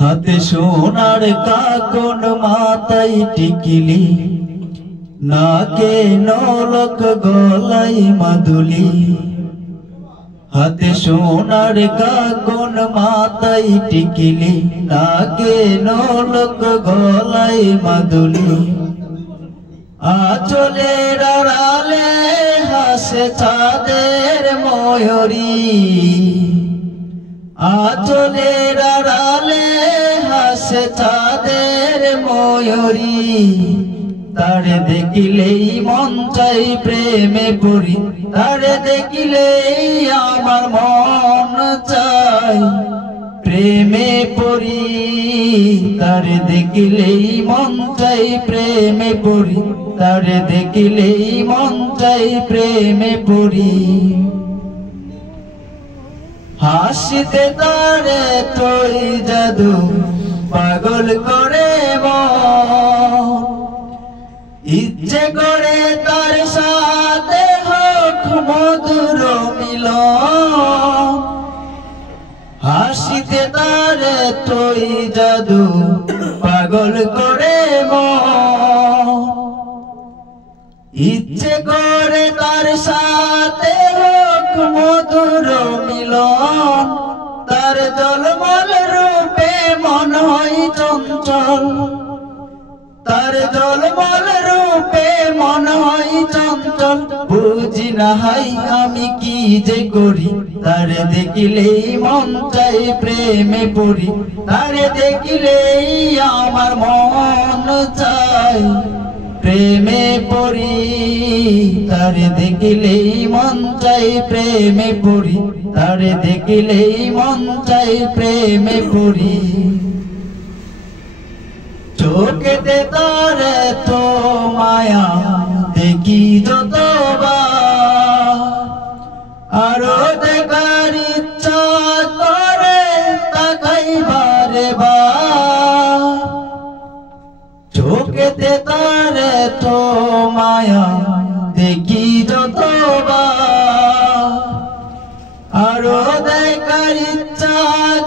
হাতে সোনার কাকন মাথায় টিকিলি, নাকে নলক গলায় মাদুলি। হাতে সোনার কাকন মাথায় টিকিলি, নাকে নলক গলায় মাদুলি। আঁচলের আড়ালে হাসে চাঁদের ময়ূরী, আঁচলের আড়ালে হাসে চাঁদের ময়ূরী। তারে দেখিলেই মন চাই প্রেমে পড়ি, তারে দেখিলেই আমার মন চাই প্রেমে পড়ি। তারে দেখিলেই মন চাই প্রেমে পড়ি, তারে দেখিলেই মন চাই প্রেমে পড়ি। হাসিতে তারে তোই জাদু পাগল করে মন, ইচ্ছে করে তার সাথে হোক মধুর মিলন। হাসিতে তারে তোই জাদু পাগল করে মন, ইচ্ছে করে তার সাথে হোক মধুর মিলন। তার জলমল রূপে মন হয় চঞ্চল, তার জলমল রূপে মন হয় চঞ্চল। বুঝি না হাই আমি কি যে করি, তারে দেখিলেই মন চাই প্রেমে পড়ি, তারে দেখিলেই আমার মন চাই প্রেমে পড়ি। তারে দেখিলেই মন চাই প্রেমে পড়ি, তারে দেখিলেই মন চাই প্রেমে পড়ি। চোখেতে তারে তো মায়া দেখি যতবার, আরো দেখার ইচ্ছা করে তাকাই বারে বার। চোখেতে তারে তো মায়া দেখি যতবার, আরো দেখার ইচ্ছা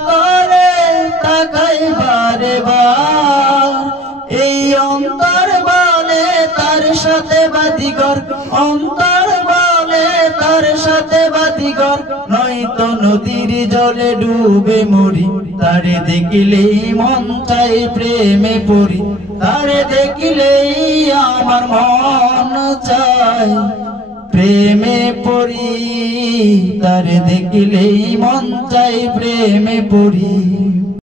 করে তাকাই বারে বার। এই অন্তর বলে তার সাথে বাদিগর, অন্তর বলে তার সাথে বাদিগর। নয়তো নদীর জলে ডুবে মরি, তারে দেখিলেই মন চাই প্রেমে পড়ি, তারে দেখিলেই আমার মন চাই প্রেমে পড়ি। তারে দেখিলেই মন চাই প্রেমে পড়ি।